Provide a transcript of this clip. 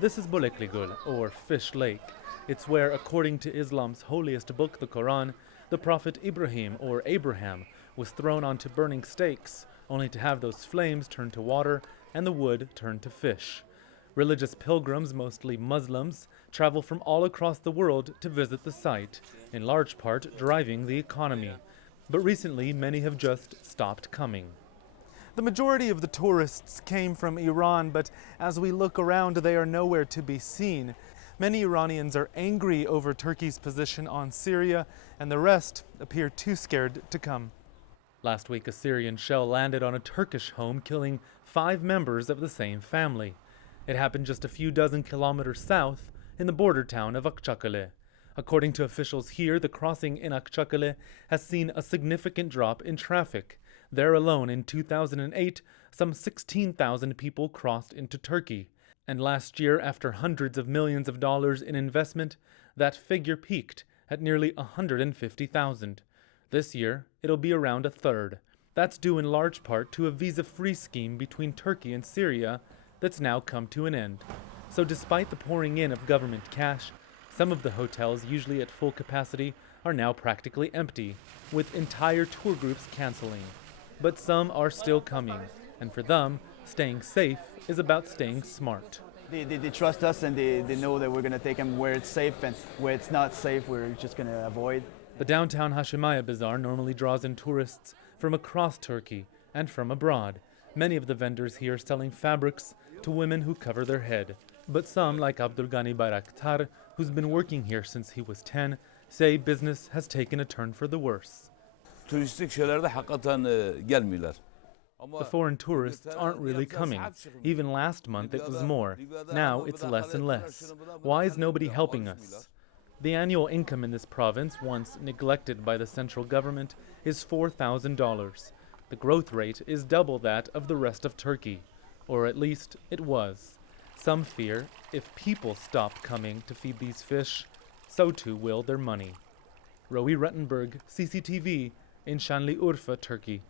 This is Bolekligul, or Fish Lake. It's where, according to Islam's holiest book, the Quran, the Prophet Ibrahim, or Abraham, was thrown onto burning stakes, only to have those flames turn to water and the wood turn to fish. Religious pilgrims, mostly Muslims, travel from all across the world to visit the site, in large part driving the economy. But recently, many have just stopped coming. The majority of the tourists came from Iran, but as we look around, they are nowhere to be seen. Many Iranians are angry over Turkey's position on Syria, and the rest appear too scared to come. Last week, a Syrian shell landed on a Turkish home, killing 5 members of the same family. It happened just a few dozen kilometers south, in the border town of Akçakale. According to officials here, the crossing in Akçakale has seen a significant drop in traffic. There alone in 2008, some 16,000 people crossed into Turkey. And last year, after hundreds of millions of dollars in investment, that figure peaked at nearly 150,000. This year, it'll be around a third. That's due in large part to a visa-free scheme between Turkey and Syria that's now come to an end. So despite the pouring in of government cash, some of the hotels, usually at full capacity, are now practically empty, with entire tour groups canceling. But some are still coming, and for them, staying safe is about staying smart. They trust us, and they know that we're going to take them where it's safe, and where it's not safe, we're just going to avoid. The downtown Hashemaya Bazaar normally draws in tourists from across Turkey and from abroad. Many of the vendors here selling fabrics to women who cover their head. But some, like Abdulgani Bayraktar, who's been working here since he was 10, say business has taken a turn for the worse. Turistik şeylerde hakikaten gelmiyorlar. The foreign tourists aren't really coming. Even last month it was more. Now it's less and less. Why is nobody helping us? The annual income in this province, once neglected by the central government, is $4,000. The growth rate is double that of the rest of Turkey. Or at least it was. Some fear if people stop coming to feed these fish, so too will their money. Rowie Ruttenberg, CCTV, in Şanlıurfa, Turkey.